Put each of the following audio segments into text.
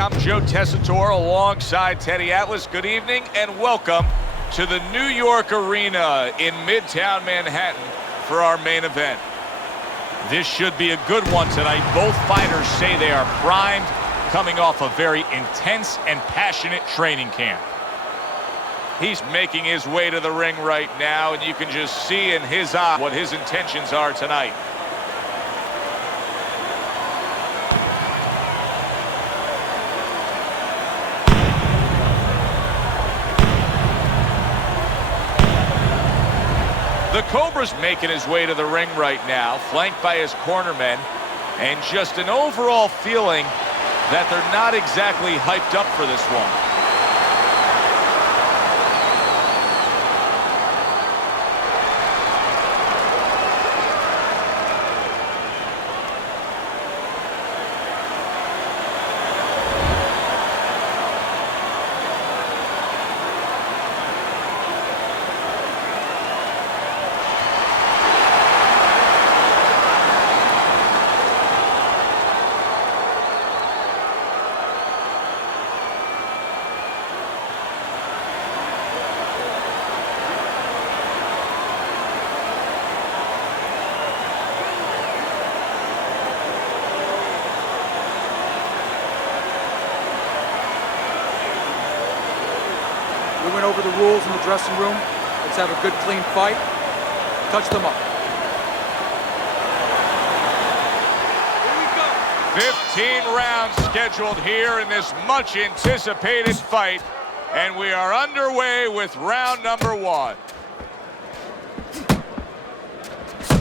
I'm Joe Tessitore alongside Teddy Atlas. Good evening and welcome to the New York Arena in Midtown Manhattan for our main event. This should be a good one tonight. Both fighters say they are primed, coming off a very intense and passionate training camp. He's making his way to the ring right now, and you can just see in his eye what his intentions are tonight. The Cobra's making his way to the ring right now, flanked by his cornermen, and just an overall feeling that they're not exactly hyped up for this one. We went over the rules in the dressing room. Let's have a good, clean fight. Touch them up. Here we go. 15 rounds scheduled here in this much-anticipated fight, and we are underway with round number one.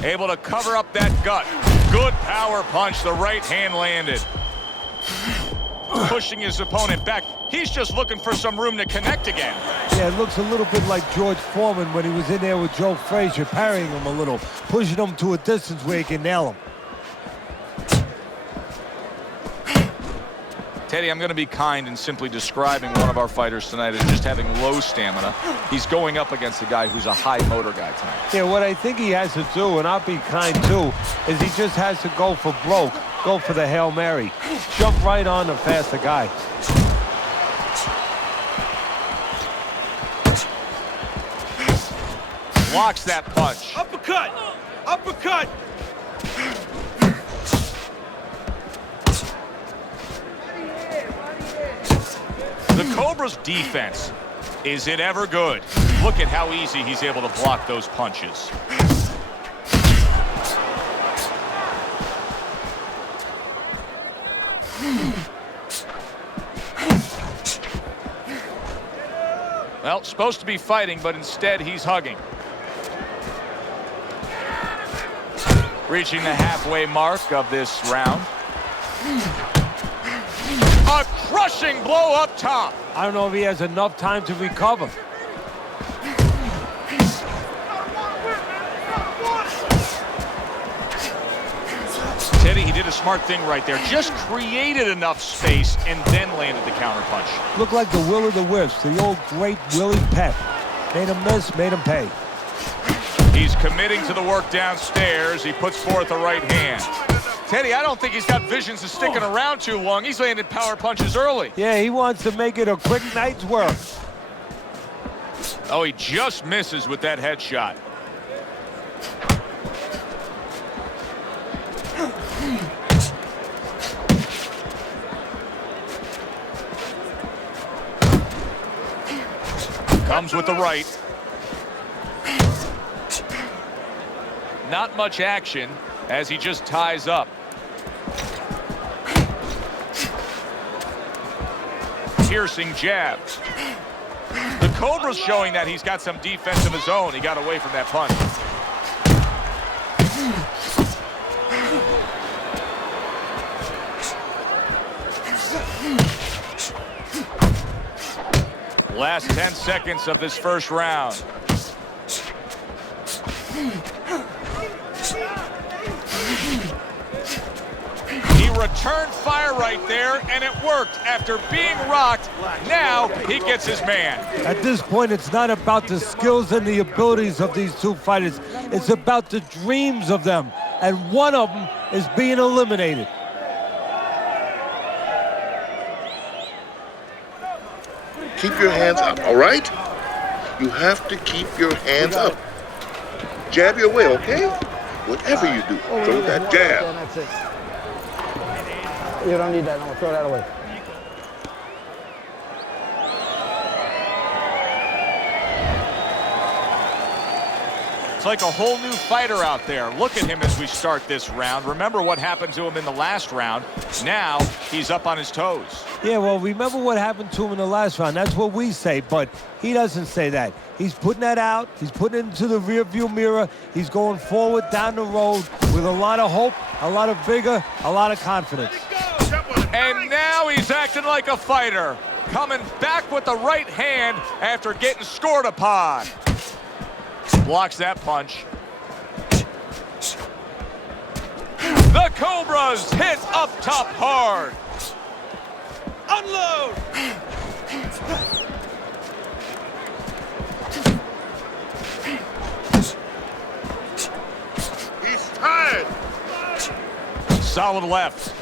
Able to cover up that gut. Good power punch. The right hand landed. Pushing his opponent back. He's just looking for some room to connect again. Yeah, it looks a little bit like George Foreman when he was in there with Joe Frazier, parrying him a little, pushing him to a distance where he can nail him. Teddy, I'm going to be kind in simply describing one of our fighters tonight as just having low stamina. He's going up against a guy who's a high motor guy tonight. Yeah, what I think he has to do, and I'll be kind too, is he just has to go for broke, go for the Hail Mary. Jump right on the faster guy. Blocks that punch. Uppercut! Uppercut! The Cobra's defense, is it ever good? Look at how easy he's able to block those punches. Well, supposed to be fighting, but instead he's hugging. Reaching the halfway mark of this round. A crushing blow up top. I don't know if he has enough time to recover. Teddy, he did a smart thing right there. Just created enough space and then landed the counter punch. Looked like the Will of the Wisps, the old great Willie Pep. Made him miss, made him pay. He's committing to the work downstairs. He puts forth the right hand. Teddy, I don't think he's got visions of sticking around too long. He's landed power punches early. Yeah, he wants to make it a quick night's work. Oh, he just misses with that headshot. Comes with the right. Not much action as he just ties up. Piercing jab. The Cobra's showing that he's got some defense of his own. He got away from that punch. Last 10 seconds of this first round. He returned fire right there, and it worked. After being rocked, now he gets his man. At this point, it's not about the skills and the abilities of these two fighters. It's about the dreams of them, and one of them is being eliminated. Keep your hands up, all right? You have to keep your hands up. Jab your way, okay? Whatever you do, throw that jab. That's it. You don't need that. No, throw that away. It's like a whole new fighter out there. Look at him as we start this round. Remember what happened to him in the last round. Now he's up on his toes. Yeah, well, remember what happened to him in the last round. That's what we say, but he doesn't say that. He's putting that out. He's putting it into the rearview mirror. He's going forward down the road with a lot of hope, a lot of vigor, a lot of confidence. And now he's acting like a fighter, coming back with the right hand after getting scored upon. Blocks that punch. The Cobras hit up top hard. Unload! He's tired. Solid left.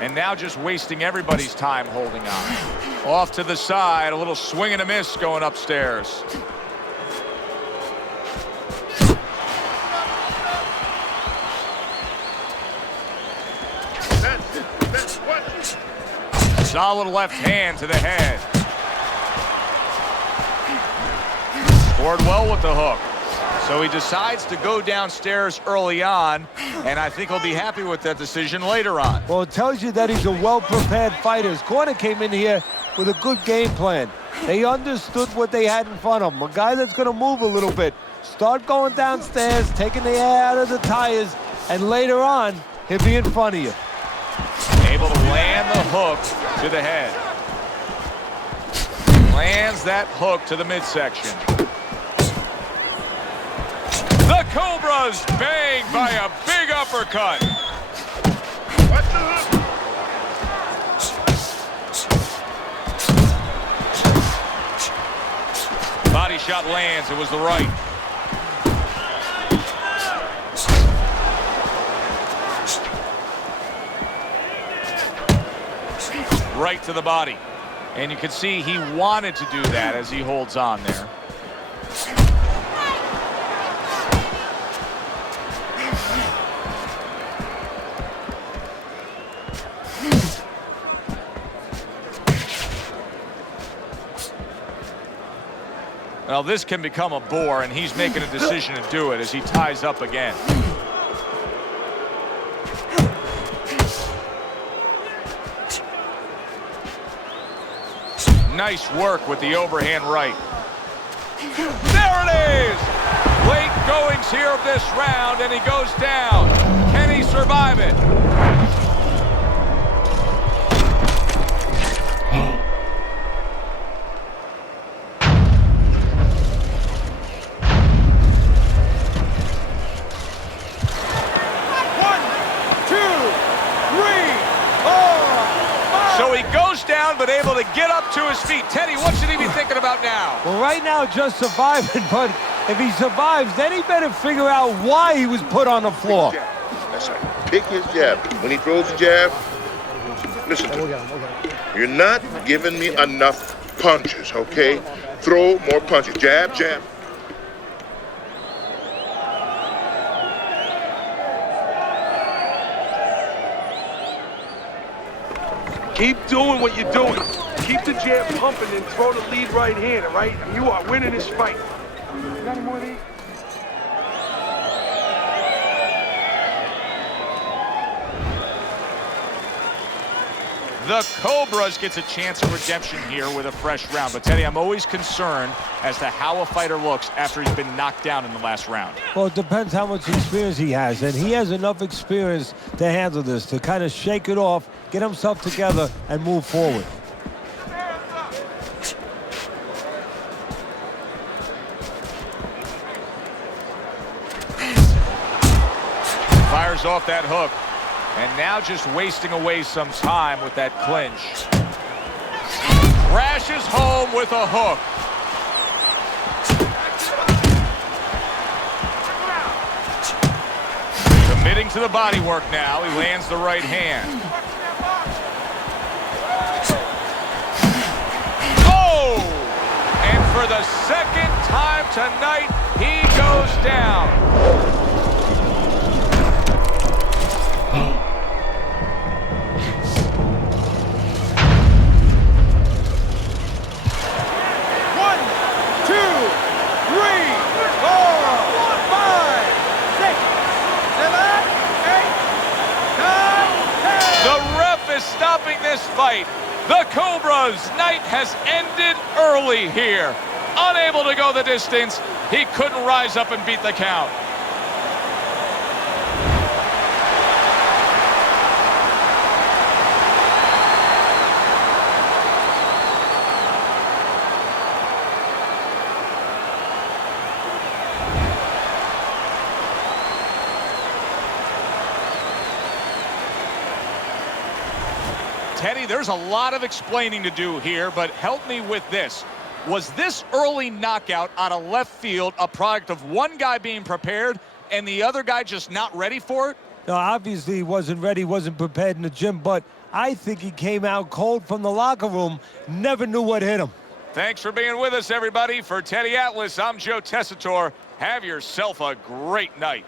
And now just wasting everybody's time holding on. Off to the side, a little swing and a miss going upstairs. Solid left hand to the head. Scored well with the hook. So he decides to go downstairs early on, and I think he'll be happy with that decision later on. Well, it tells you that he's a well-prepared fighter. His corner came in here with a good game plan. They understood what they had in front of him. A guy that's going to move a little bit. Start going downstairs, taking the air out of the tires, and later on, he'll be in front of you. Able to land the hook to the head. Lands that hook to the midsection. The Cobras banged by a big uppercut. Watch the hook. Body shot lands. It was the right. Right to the body. And you can see he wanted to do that as he holds on there. Well, this can become a bore, and he's making a decision to do it as he ties up again. Nice work with the overhand right. There it is! Late goings here of this round, and he goes down. Can he survive it? So he goes down, but able to get up to his feet. Teddy, what should he be thinking about now? Well, right now, just surviving, but if he survives, then he better figure out why he was put on the floor. That's right. Pick his jab. When he throws the jab, listen to me. You're not giving me enough punches, okay? Throw more punches. Jab, jab. Keep doing what you're doing. Keep the jab pumping and throw the lead right hand, all right? And you are winning this fight. You got any more of these? The Cobras gets a chance of redemption here with a fresh round. But, Teddy, I'm always concerned as to how a fighter looks after he's been knocked down in the last round. Well, it depends how much experience he has, and he has enough experience to handle this, to kind of shake it off, get himself together, and move forward. Fires off that hook. And now just wasting away some time with that clinch. Crashes home with a hook. Committing to the body work now. He lands the right hand. for the second time tonight, he goes down. Stopping this fight. The Cobra's night has ended early here. Unable to go the distance, he couldn't rise up and beat the count. Teddy, there's a lot of explaining to do here, but help me with this. Was this early knockout out of left field a product of one guy being prepared and the other guy just not ready for it? No, obviously he wasn't ready, wasn't prepared in the gym, but I think he came out cold from the locker room, never knew what hit him. Thanks for being with us, everybody. For Teddy Atlas, I'm Joe Tessitore. Have yourself a great night.